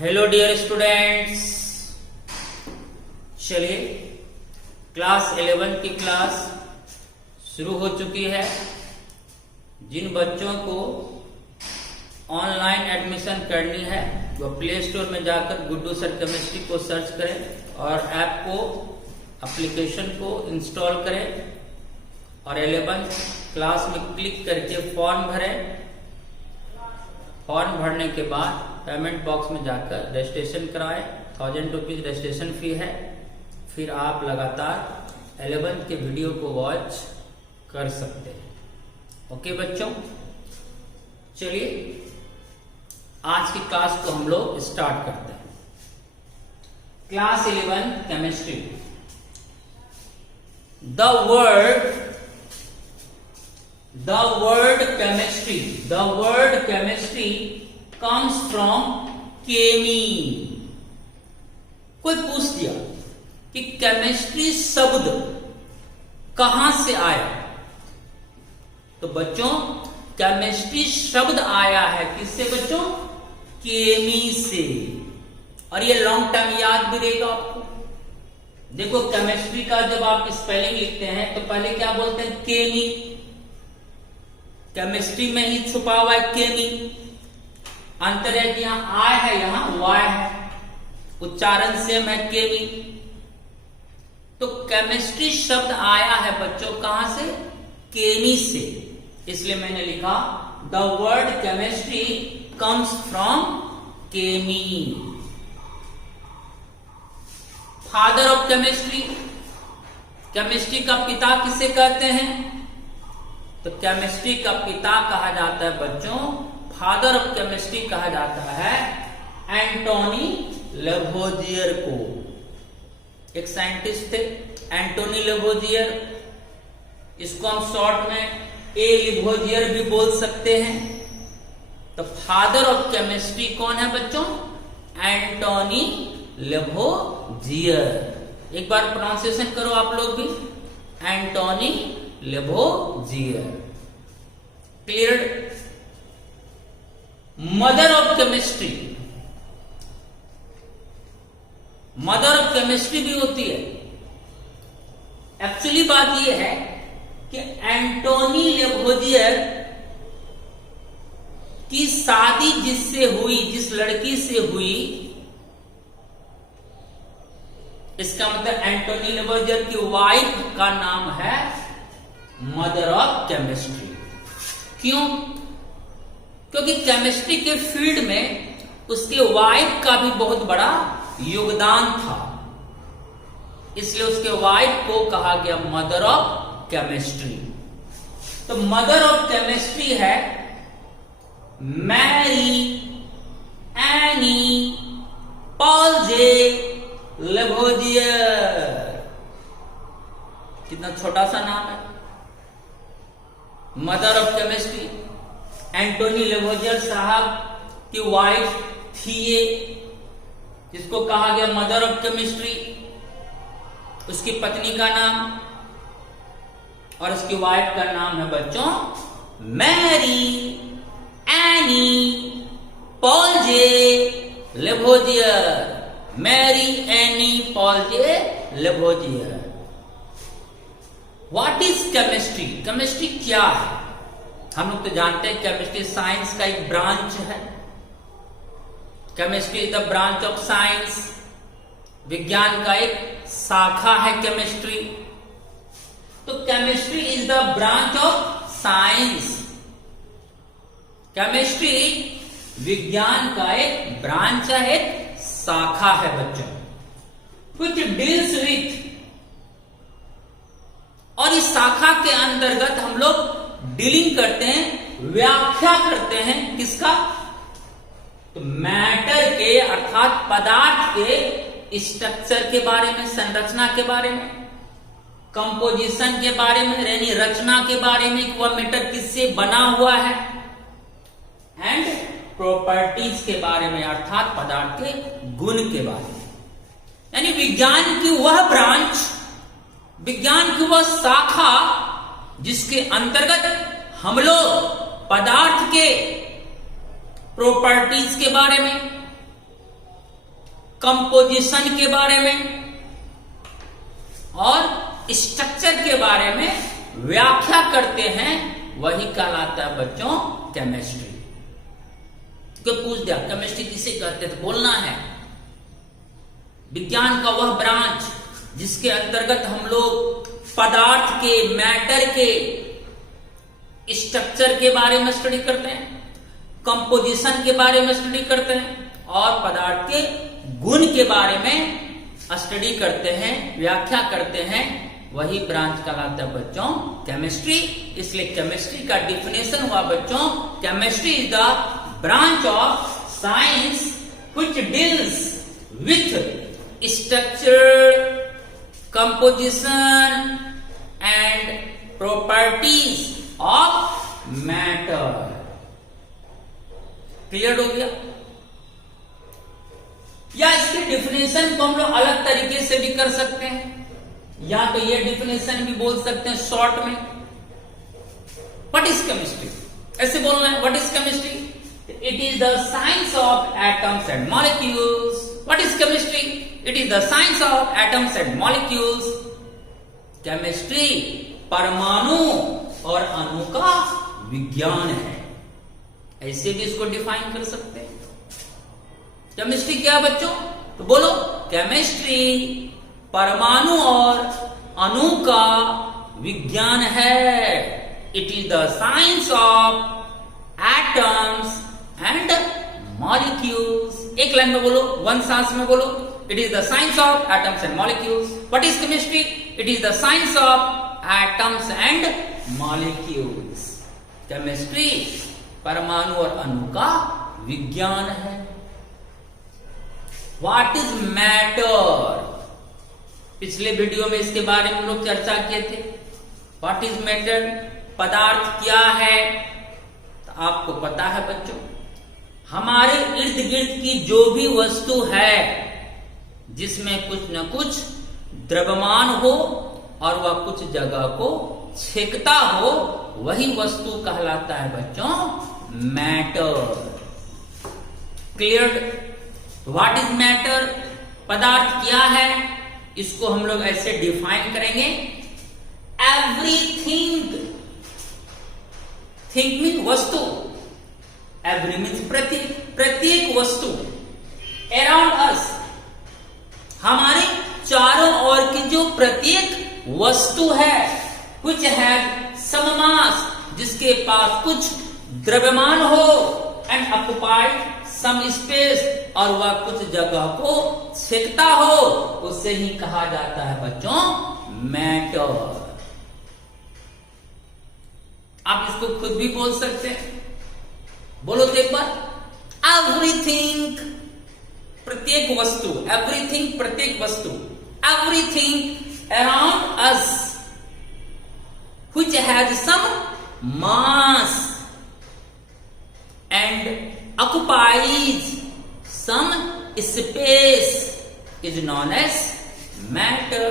Hello dear students, चलिए class 11 की class शुरू हो चुकी है। जिन बच्चों को ऑनलाइन एडमिशन करनी है वो प्ले स्टोर में जाकर गुड्डू सर केमिस्ट्री को सर्च करें और ऐप को एप्लीकेशन को इंस्टॉल करें और 11 क्लास में क्लिक करके फॉर्म भरें। फॉर्म भरने के बाद पेमेंट बॉक्स में जाकर रजिस्ट्रेशन कराएं। 1000 रुपीज रजिस्ट्रेशन फी है। फिर आप लगातार 11 के वीडियो को वॉच कर सकते हैं। ओके बच्चों, चलिए आज की क्लास को हम लोग स्टार्ट करते हैं। Class 11 chemistry. The word chemistry comes from chemi। कोई पूछ दिया कि केमिस्ट्री शब्द कहां से आया, तो बच्चों केमिस्ट्री शब्द आया है किससे बच्चों? केमी से। और ये लॉन्ग टर्म याद भी रहेगा आपको। देखो केमिस्ट्री का जब आप स्पेलिंग लिखते हैं तो पहले क्या बोलते हैं? केमी। केमिस्ट्री में ही छुपा हुआ है केमी। अंतर है कि यहां आई है, यहां वाई है, उच्चारण सेम है केमी। तो केमिस्ट्री शब्द आया है बच्चों कहां से? केमी से। इसलिए मैंने लिखा the word chemistry comes from chemi. Father of chemistry, chemistry का पिता किसे कहते हैं? तो केमिस्ट्री का पिता कहा जाता है बच्चों, फादर ऑफ केमिस्ट्री कहा जाता है एंटोनी लैवोजियर को। एक साइंटिस्ट थे एंटोनी लैवोजियर, इसको हम शॉर्ट में ए लैवोजियर भी बोल सकते हैं। तो फादर ऑफ केमिस्ट्री कौन है बच्चों? एंटोनी लैवोजियर। एक बार प्रोनाउंसिएशन करो आप लोग भी, Antoine Lavoisier. Clear? Mother of chemistry, mother of chemistry भी होती है। एक्चुअली बात यह है कि एंटोनी लैवोजियर की शादी जिससे हुई, जिस लड़की से हुई, इसका मतलब एंटोनी लैवोजियर की वाइफ का नाम है मदर ऑफ केमिस्ट्री। क्यों? क्योंकि केमिस्ट्री के फील्ड में उसके वाइफ का भी बहुत बड़ा योगदान था, इसलिए उसके वाइफ को कहा गया मदर ऑफ केमिस्ट्री। तो मदर ऑफ केमिस्ट्री है मैरी एनी पॉल जे लैवोजियर। कितना छोटा सा नाम है, मदर ऑफ केमिस्ट्री। एंटोनी लैवोजियर साहब की वाइफ थी ये, जिसको कहा गया मदर ऑफ केमिस्ट्री। उसकी पत्नी का नाम और उसकी वाइफ का नाम है बच्चों Marie Anne Paulze Lavoisier. Marie Anne Paulze Lavoisier. What is chemistry? Chemistry क्या है? हम लोग तो जानते हैं केमिस्ट्री साइंस का एक ब्रांच है। Chemistry is the branch of science. विज्ञान का एक शाखा है केमिस्ट्री। तो chemistry is the branch of science. Chemistry विज्ञान का एक ब्रांच है, एक शाखा है बच्चों, which डील्स विथ। और इस शाखा के अंतर्गत हम लोग डीलिंग करते हैं, व्याख्या करते हैं किसका? तो मैटर के अर्थात पदार्थ के स्ट्रक्चर के बारे में, संरचना के बारे में, कंपोजिशन के बारे में, यानी रचना के बारे में, वह मैटर किससे बना हुआ है, एंड प्रॉपर्टीज के बारे में, अर्थात पदार्थ के गुण के बारे में। यानी विज्ञान की वह ब्रांच, विज्ञान की वह शाखा जिसके अंतर्गत हम लोग पदार्थ के प्रॉपर्टीज के बारे में, कंपोजिशन के बारे में और स्ट्रक्चर के बारे में व्याख्या करते हैं, वही कहलाता है बच्चों केमिस्ट्री। तो पूछ दिया केमिस्ट्री किसे कहते थे, बोलना है। विज्ञान का वह ब्रांच जिसके अंतर्गत हम लोग पदार्थ के, मैटर के स्ट्रक्चर के बारे में स्टडी करते हैं, कंपोजिशन के बारे में स्टडी करते हैं और पदार्थ के गुण के बारे में स्टडी करते हैं, व्याख्या करते हैं, वही ब्रांच कहलाता है बच्चों केमिस्ट्री। इसलिए केमिस्ट्री का डिफिनेशन हुआ बच्चों, chemistry is the branch of science which deals with structure, composition and properties of matter. Clear हो गया? या इसके डिफिनेशन को हम लोग अलग तरीके से भी कर सकते हैं, या तो ये डिफिनेशन भी बोल सकते हैं शॉर्ट में, व्हाट इज केमिस्ट्री, ऐसे बोलना है। What is chemistry? It is the science of atoms and molecules. What is chemistry? It is the science of atoms and molecules. Chemistry परमाणु और अणु का विज्ञान है, ऐसे भी इसको डिफाइन कर सकते हैं। केमिस्ट्री क्या है बच्चों? तो बोलो, केमिस्ट्री परमाणु और अणु का विज्ञान है। It is the science of atoms and molecules. एक लाइन में बोलो, वन सांस में बोलो, it is the science of atoms and molecules. What is chemistry? It is the science of atoms and molecules. Chemistry परमाणु और अणु का विज्ञान है। What is matter? पिछले वीडियो में इसके बारे में हम लोग चर्चा किए थे। What is matter? पदार्थ क्या है? तो आपको पता है बच्चों, हमारे इर्द गिर्द की जो भी वस्तु है जिसमें कुछ न कुछ द्रव्यमान हो और वह कुछ जगह को छेकता हो, वही वस्तु कहलाता है बच्चों matter. Clear? What is matter? पदार्थ क्या है? इसको हम लोग ऐसे डिफाइन करेंगे, एवरीथिंग। थिंक मीन वस्तु, एवरी मीन्स प्रत्येक वस्तु, अराउंड अस, हमारे चारों ओर की जो प्रत्येक वस्तु है, which has some mass, जिसके पास कुछ द्रव्यमान हो, and occupied some space, और वह कुछ जगह को छेकता हो, उसे ही कहा जाता है बच्चों मैटर। आप इसको खुद भी बोल सकते हैं, बोलो तो एक बार, एवरीथिंग प्रत्येक वस्तु, एवरीथिंग प्रत्येक वस्तु, everything around us which has some mass and occupies some space is known as matter।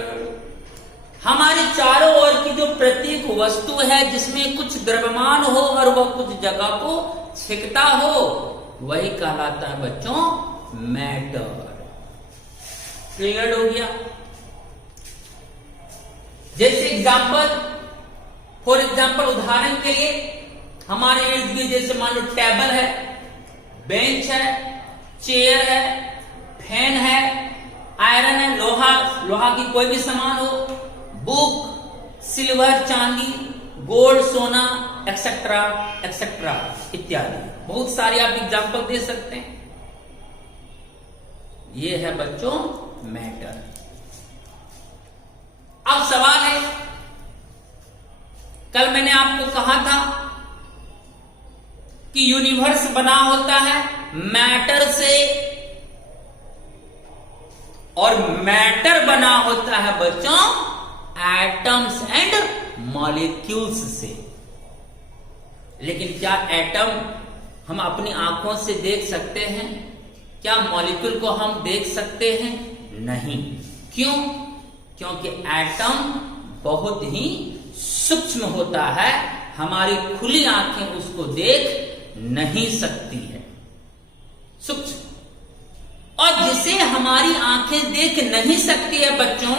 हमारे चारों ओर की जो प्रत्येक वस्तु है जिसमें कुछ द्रव्यमान हो और वह कुछ जगह को छेकता हो, वही कहलाता है बच्चों मैटर। क्लियर हो गया? जैसे एग्जाम्पल, फॉर एग्जाम्पल उदाहरण के लिए, हमारे इर्द गिर्द जैसे मान लो टेबल है, बेंच है, चेयर है, फैन है, आयरन है, लोहा की कोई भी सामान हो, बुक, सिल्वर, चांदी, गोल्ड, सोना, एक्सेट्रा एक्सेट्रा इत्यादि, बहुत सारे आप एग्जाम्पल दे सकते हैं। ये है बच्चों मैटर। अब सवाल है, कल मैंने आपको कहा था कि यूनिवर्स बना होता है मैटर से, और मैटर बना होता है बच्चों एटम्स एंड मॉलिक्यूल्स से। लेकिन क्या एटम हम अपनी आंखों से देख सकते हैं? क्या मॉलिक्यूल को हम देख सकते हैं? नहीं। क्यों? क्योंकि एटम बहुत ही सूक्ष्म होता है, हमारी खुली आंखें उसको देख नहीं सकती है, सूक्ष्म। और जिस जिसे हमारी आंखें देख नहीं सकती है बच्चों,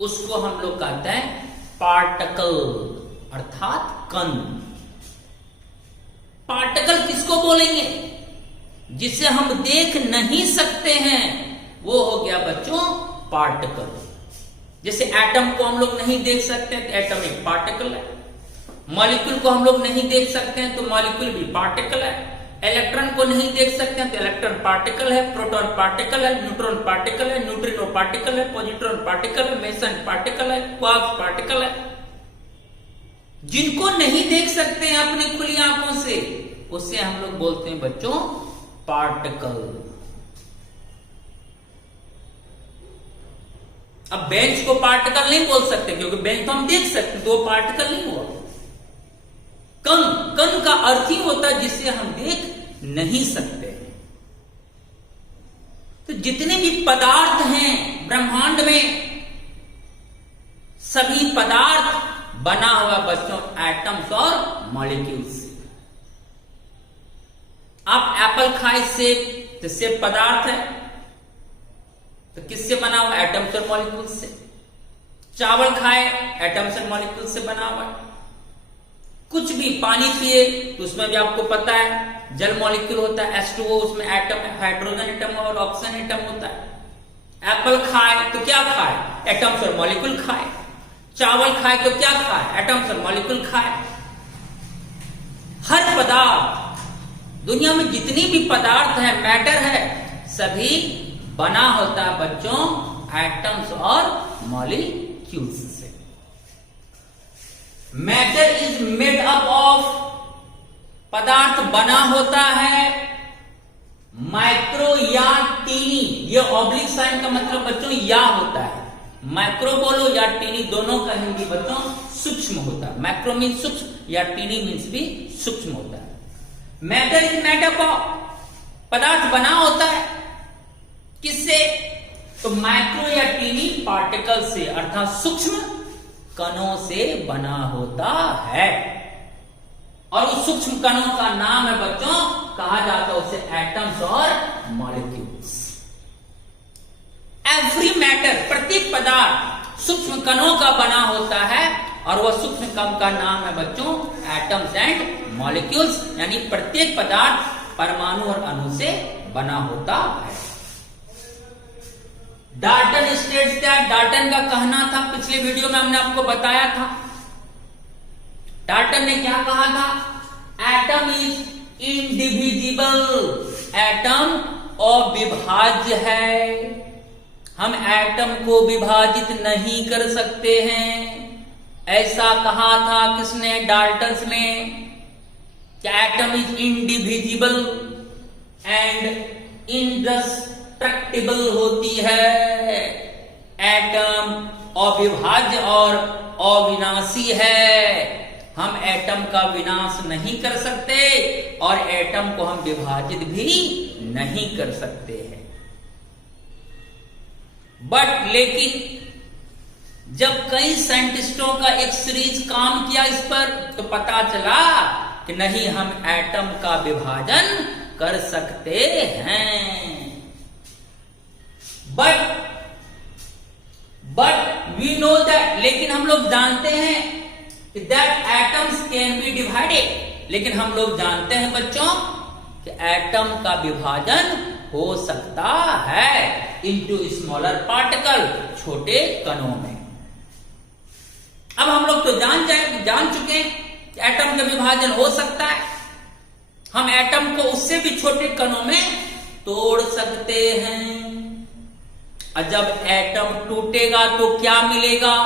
उसको हम लोग कहते हैं पार्टिकल अर्थात कण। पार्टिकल किसको बोलेंगे? जिसे हम देख नहीं सकते हैं, वो हो गया बच्चों पार्टिकल। जैसे एटम को हम लोग नहीं देख सकते हैं तो एटम एक पार्टिकल है। मॉलिक्यूल को हम लोग नहीं देख सकते हैं तो मॉलिक्यूल भी पार्टिकल है। इलेक्ट्रॉन को नहीं देख सकते हैं तो इलेक्ट्रॉन पार्टिकल है, प्रोटॉन पार्टिकल है, न्यूट्रॉन पार्टिकल है, न्यूट्रिनो पार्टिकल है, पॉजिट्रॉन पार्टिकल है, मेसन पार्टिकल है, क्वार्क्स पार्टिकल है। जिनको नहीं देख सकते हैं अपनी खुली आंखों से, उसे हम लोग बोलते हैं बच्चों पार्टिकल। अब बेंच को पार्टिकल नहीं बोल सकते क्योंकि बेंच तो हम देख सकते हैं, तो वो पार्टिकल नहीं हुआ। कण, कण का अर्थ ही होता है जिसे हम देख नहीं सकते हैं। तो जितने भी पदार्थ हैं ब्रह्मांड में, सभी पदार्थ बना हुआ बच्चों एटम्स और मॉलिक्यूल्स से। आप एप्पल खाए सेब, तो सेब पदार्थ है, तो किससे बना हुआ? एटम्स और मॉलिक्यूल्स से। चावल खाए, एटम्स और मॉलिक्यूल्स से बना हुआ है। कुछ भी पानी पिए तो उसमें भी आपको पता है जल मॉलिक्यूल होता है, H2O, उसमें एटम है, हाइड्रोजन एटम और ऑक्सीजन एटम होता है। एप्पल खाए तो क्या खाए? एटम्स और मॉलिक्यूल खाए। चावल खाए तो क्या खाए? एटम्स और मॉलिक्यूल खाए। हर पदार्थ, दुनिया में जितनी भी पदार्थ है, मैटर है, सभी बना होता है बच्चों एटम्स और मॉलिक्यूल्स से। Matter is made up of, पदार्थ बना होता है माइक्रो या टीनी। ये ऑब्लिक साइन का मतलब बच्चों या होता है। माइक्रो बोलो या टीनी, दोनों का हिंदी बच्चों सूक्ष्म होता है। माइक्रो मीन्स सूक्ष्म या टीनी मीन्स भी सूक्ष्म होता है। Matter is made up of, पदार्थ बना होता है किससे? तो माइक्रो या टीनी पार्टिकल से, अर्थात सूक्ष्म कणों से बना होता है। और उस सूक्ष्म कणों का नाम है बच्चों, कहा जाता है उसे एटम्स और मॉलिक्यूल्स। एवरी मैटर, प्रत्येक पदार्थ सूक्ष्म कणों का बना होता है और वह सूक्ष्म कण का नाम है बच्चों एटम्स एंड मॉलिक्यूल्स। यानी प्रत्येक पदार्थ परमाणु और अणु से बना होता है। डाल्टन स्टेट्स दैट, डाल्टन का कहना था, पिछले वीडियो में हमने आपको बताया था, डाल्टन ने क्या कहा था? एटम इज इंडिविजिबल, एटम अविभाज्य है। हम एटम को विभाजित नहीं कर सकते हैं। ऐसा कहा था किसने? डाल्टन ने। क्या एटम इज इंडिविजिबल एंड इंडेस्ट्रक्टिबल होती है। एटम अविभाज्य और अविनाशी है। हम एटम का विनाश नहीं कर सकते और एटम को हम विभाजित भी नहीं कर सकते हैं। बट लेकिन जब कई साइंटिस्टों का एक सीरीज काम किया इस पर, तो पता चला कि नहीं, हम एटम का विभाजन कर सकते हैं। बट वी नो दैट, लेकिन हम लोग जानते हैं that atoms can be divided, लेकिन हम लोग जानते हैं बच्चों कि एटम का विभाजन हो सकता है into smaller particle, छोटे कणों में। अब हम लोग तो जान चुके हैं कि एटम का विभाजन हो सकता है। हम एटम को उससे भी छोटे कणों में तोड़ सकते हैं। और जब एटम टूटेगा तो क्या मिलेगा?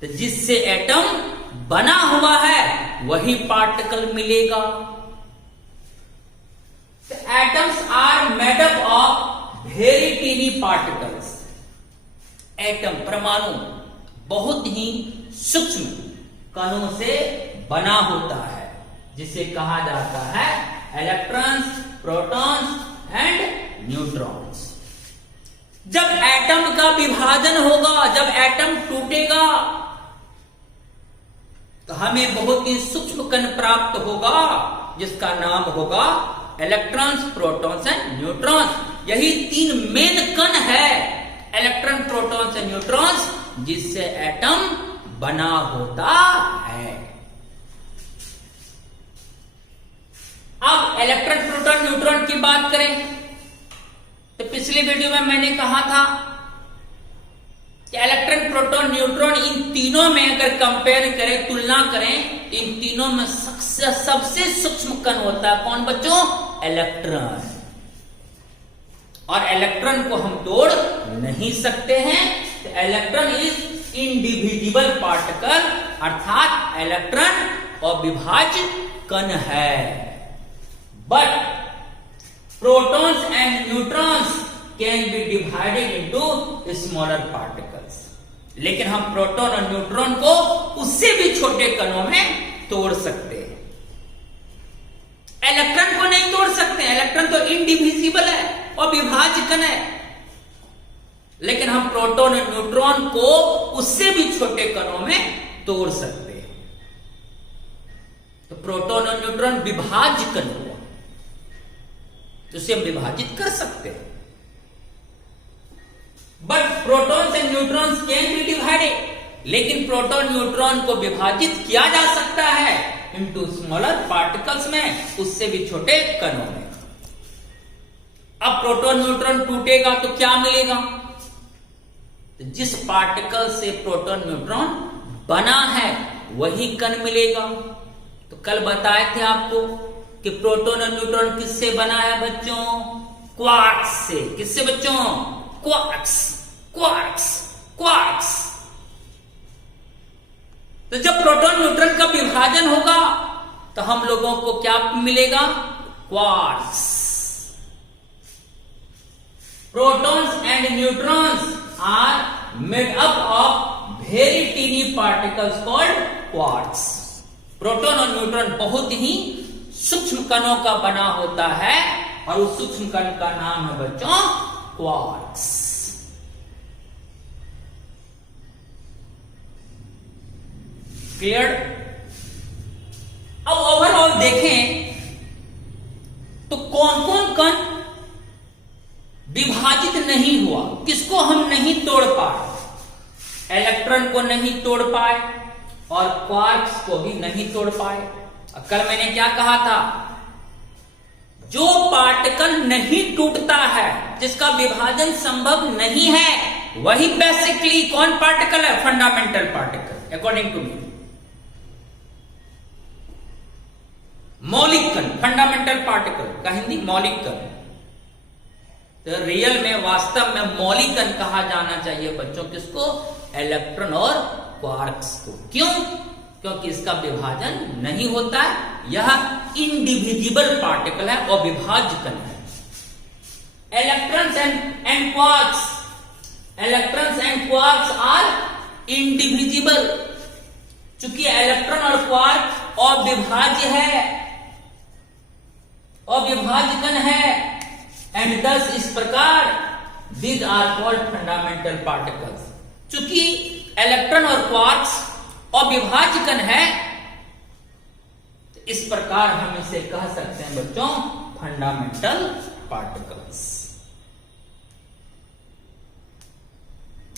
तो जिससे एटम बना हुआ है वही पार्टिकल मिलेगा। Atoms are made up of very tiny particles. Atom, परमाणु बहुत ही सूक्ष्म कणों से बना होता है, जिसे कहा जाता है इलेक्ट्रॉन्स, प्रोटॉन्स एंड न्यूट्रॉन्स। जब एटम का विभाजन होगा, जब एटम टूटेगा, तो हमें बहुत ही सूक्ष्म कण प्राप्त होगा जिसका नाम होगा इलेक्ट्रॉन्स, प्रोटॉन्स एंड न्यूट्रॉन्स। यही 3 मेन कण है, इलेक्ट्रॉन, प्रोटॉन्स एंड न्यूट्रॉन्स, जिससे एटम बना होता है। अब इलेक्ट्रॉन, प्रोटॉन, न्यूट्रॉन की बात करें तो पिछले वीडियो में मैंने कहा था कि इलेक्ट्रॉन, प्रोटॉन, न्यूट्रॉन, इन तीनों में अगर कंपेयर करें, तुलना करें, इन तीनों में सबसे सूक्ष्म कण होता है कौन बच्चों? इलेक्ट्रॉन। और इलेक्ट्रॉन को हम तोड़ नहीं सकते हैं, तो इलेक्ट्रॉन इज इंडिविजिबल पार्टिकल, अर्थात इलेक्ट्रॉन अविभाज्य कण है। But protons and neutrons can be divided into smaller particles, लेकिन हम प्रोटॉन और न्यूट्रॉन को उससे भी छोटे कणों में तोड़ सकते हैं। इलेक्ट्रॉन को नहीं तोड़ सकते, इलेक्ट्रॉन तो इनडिविजिबल है और विभाज्य कण है, लेकिन हम प्रोटॉन और न्यूट्रॉन को उससे भी छोटे कणों में तोड़ सकते हैं। तो प्रोटॉन और न्यूट्रॉन विभाज्य कण हुआ, तो उसे हम विभाजित कर सकते हैं। But protons and neutrons can be divided, लेकिन प्रोटॉन न्यूट्रॉन को विभाजित किया जा सकता है इनटू स्मॉलर पार्टिकल्स में, उससे भी छोटे कणों में। अब प्रोटॉन न्यूट्रॉन टूटेगा तो क्या मिलेगा? तो जिस पार्टिकल से प्रोटॉन न्यूट्रॉन बना है वही कण मिलेगा। तो कल बताए थे आपको कि प्रोटॉन और न्यूट्रॉन किससे बना है बच्चों? क्वार्क्स से। किससे बच्चों? Quarks, quarks, quarks. तो जब प्रोटॉन न्यूट्रॉन का विभाजन होगा तो हम लोगों को क्या मिलेगा? Quarks. Protons and neutrons are made up of very tiny particles called quarks. Proton और न्यूट्रॉन बहुत ही सूक्ष्म कणों का बना होता है और उस सूक्ष्म कण का नाम है बच्चों क्वार्क्स। क्लियर? अब ओवरऑल देखें तो कौन कौन कण विभाजित नहीं हुआ, किसको हम नहीं तोड़ पाए? इलेक्ट्रॉन को नहीं तोड़ पाए और क्वार्क्स को भी नहीं तोड़ पाए। कल मैंने क्या कहा था? जो पार्टिकल नहीं टूटता है, जिसका विभाजन संभव नहीं है, वही बेसिकली कौन पार्टिकल है? Fundamental particle, according to me. मौलिक कण, फंडामेंटल पार्टिकल का हिंदी मौलिक कण। तो रियल में, वास्तव में मौलिक कण कहा जाना चाहिए बच्चों किसको? इलेक्ट्रॉन और क्वार्क्स को। क्यों? क्योंकि इसका विभाजन नहीं होता है, यह इंडिविजिबल पार्टिकल है और विभाज्य कण है। Electrons and quarks, electrons and quarks are indivisible. चूंकि इलेक्ट्रॉन और क्वार्क अविभाज्य है, अविभाज्य कण है, एंड दस इस प्रकार these are called fundamental particles. चूंकि इलेक्ट्रॉन और क्वार्क्स अविभाज्य कण है, इस प्रकार हम इसे कह सकते हैं बच्चों fundamental particles.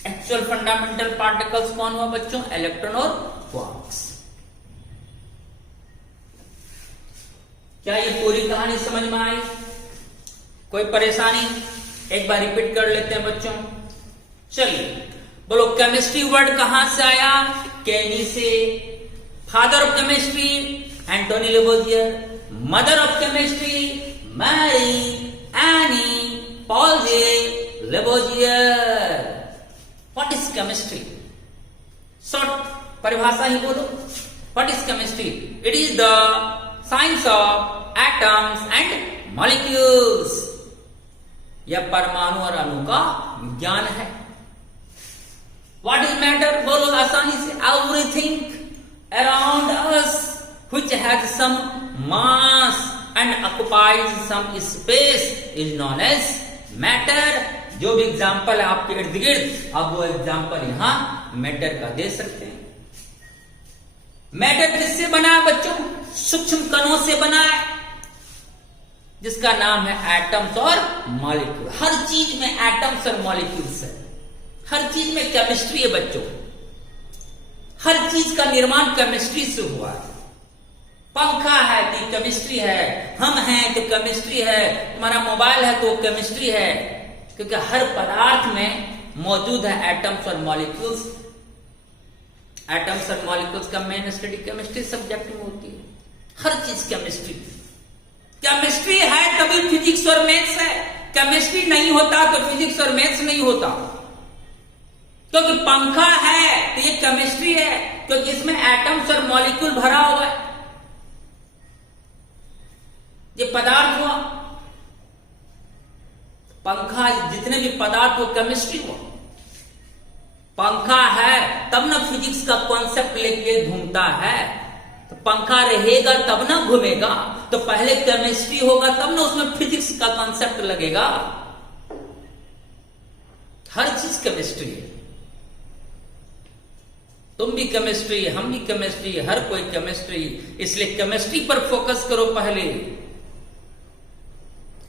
Actual fundamental particles कौन हुआ बच्चों? इलेक्ट्रॉन और क्वार्क्स। क्या ये पूरी कहानी समझ में आई? कोई परेशानी? एक बार रिपीट कर लेते हैं बच्चों। चलिए बोलो, केमिस्ट्री वर्ड कहां से आया? केमी से। Father of chemistry Antoine Lavoisier, mother of chemistry Marie Anne Paulze Lavoisier. What is chemistry? Short परिभाषा ही बोलो। What is chemistry? It is the science of atoms and molecules. यह परमाणु और अणु का विज्ञान है। What is matter? बोलो आसानी से। Everything around us which has some mass and occupies some space is known as matter। जो भी एग्जाम्पल है आपके इर्द गिर्द, अब वो एग्जाम्पल यहां मैटर का दे सकते हैं। मैटर किससे बना है बच्चों? सूक्ष्म कणों से बना है। जिसका नाम है एटम्स और मॉलिक्यूल। हर चीज में एटम्स और मॉलिक्यूल्स है, हर चीज में केमिस्ट्री है बच्चों, हर चीज का निर्माण केमिस्ट्री से हुआ है। पंखा है तो केमिस्ट्री है, हम हैं तो केमिस्ट्री है, तुम्हारा मोबाइल है तो केमिस्ट्री है, क्योंकि हर पदार्थ में मौजूद है एटम्स और मॉलिक्यूल्स। एटम्स और मॉलिक्यूल्स का मेन स्टडी केमिस्ट्री सब्जेक्ट में होती है। हर चीज केमिस्ट्री, केमिस्ट्री है तभी फिजिक्स और मैथ्स है। केमिस्ट्री नहीं होता तो फिजिक्स और मैथ्स नहीं होता। क्योंकि पंखा है तो ये केमिस्ट्री है, क्योंकि इसमें एटम्स और मॉलिक्यूल भरा हुआ है, ये पदार्थ हुआ। पंखा, जितने भी पदार्थ हो केमिस्ट्री हुआ। पंखा है तब ना फिजिक्स का कॉन्सेप्ट लेके घूमता है, तो पंखा रहेगा तब ना घूमेगा, तो पहले केमिस्ट्री होगा तब ना उसमें फिजिक्स का कॉन्सेप्ट लगेगा। हर चीज केमिस्ट्री है, तुम भी केमिस्ट्री, हम भी केमिस्ट्री, हर कोई केमिस्ट्री। इसलिए केमिस्ट्री पर फोकस करो पहले।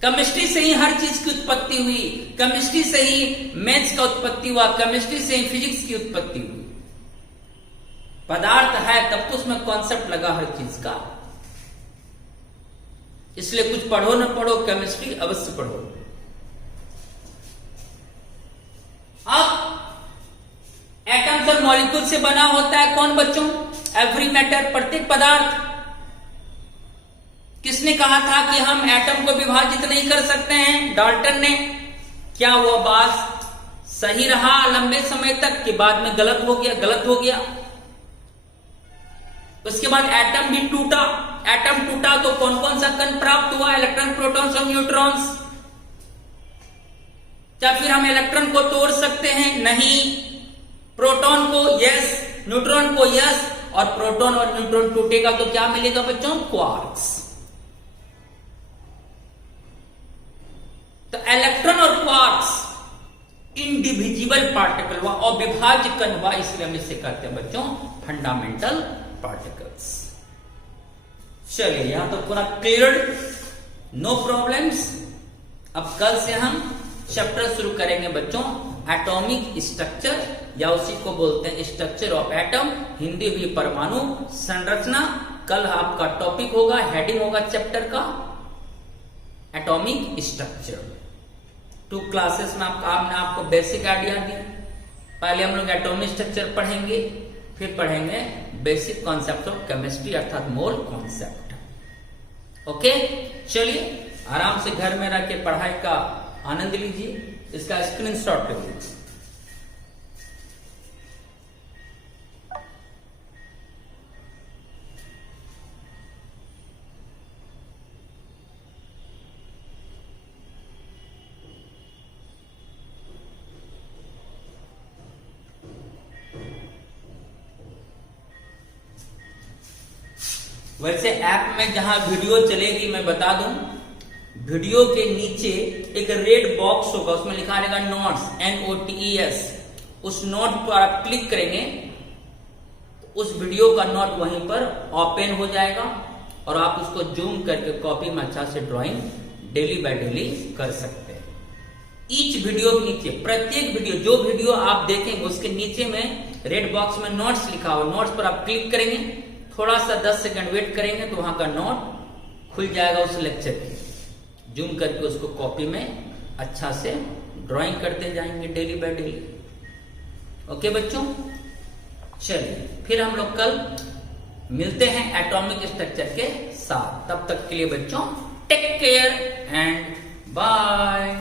केमिस्ट्री से ही हर चीज की उत्पत्ति हुई, केमिस्ट्री से ही मैथ्स का उत्पत्ति हुआ, केमिस्ट्री से ही फिजिक्स की उत्पत्ति हुई। पदार्थ है तब तो उसमें कॉन्सेप्ट लगा हर चीज का। इसलिए कुछ पढ़ो ना पढ़ो, केमिस्ट्री अवश्य पढ़ो। अब एटम्स और मॉलिक्यूल से बना होता है कौन बच्चों? एवरी मैटर, प्रत्येक पदार्थ। किसने कहा था कि हम एटम को विभाजित नहीं कर सकते हैं? डाल्टन ने। क्या वो बात सही रहा लंबे समय तक कि बाद में गलत हो गया? गलत हो गया। उसके बाद एटम भी टूटा। एटम टूटा तो कौन कौन सा कण प्राप्त हुआ? इलेक्ट्रॉन, प्रोटॉन्स और न्यूट्रॉन्स। क्या फिर हम इलेक्ट्रॉन को तोड़ सकते हैं? नहीं। प्रोटॉन को यस, न्यूट्रॉन को यस, और प्रोटॉन और न्यूट्रॉन टूटेगा तो क्या मिलेगा बच्चों? क्वार्क्स। तो इलेक्ट्रॉन और क्वार्क्स इंडिविजुअल पार्टिकल हुआ, अविभाज्य कण हुआ, इसलिए हम इसे कहते हैं बच्चों फंडामेंटल पार्टिकल्स। चलिए यहां तो पूरा क्लियर, नो प्रॉब्लम्स। अब कल से हम चैप्टर शुरू करेंगे बच्चों एटॉमिक स्ट्रक्चर, या उसी को बोलते हैं स्ट्रक्चर ऑफ एटम, हिंदी भी परमाणु संरचना। कल आपका टॉपिक होगा, हेडिंग होगा चैप्टर का एटॉमिक स्ट्रक्चर। 2 क्लासेस में हमने आपको बेसिक आइडिया दी। पहले हम लोग एटॉमिक स्ट्रक्चर पढ़ेंगे, फिर पढ़ेंगे बेसिक कॉन्सेप्ट ऑफ केमिस्ट्री अर्थात मोल कॉन्सेप्ट। ओके, चलिए आराम से घर में रह के पढ़ाई का आनंद लीजिए। इसका स्क्रीनशॉट ले लीजिए। वैसे ऐप में जहां वीडियो चलेगी मैं बता दूं, वीडियो के नीचे एक रेड बॉक्स होगा, उसमें लिखा रहेगा नोट्स, NOTES। उस नोट पर आप क्लिक करेंगे तो उस वीडियो का नोट वहीं पर ओपन हो जाएगा और आप उसको जूम करके कॉपी में अच्छा से ड्राइंग डेली बाय डेली कर सकते हैं। ईच वीडियो के नीचे, प्रत्येक वीडियो, जो वीडियो आप देखेंगे उसके नीचे में रेड बॉक्स में नोट्स लिखा हुआ, नोट्स पर आप क्लिक करेंगे, थोड़ा सा 10 सेकंड वेट करेंगे तो वहां का नोट खुल जाएगा उस लेक्चर की। जूम करके उसको कॉपी में अच्छा से ड्राइंग करते जाएंगे डेली बाय डेली। ओके बच्चों, चलिए फिर हम लोग कल मिलते हैं एटॉमिक स्ट्रक्चर के साथ। तब तक के लिए बच्चों टेक केयर एंड बाय।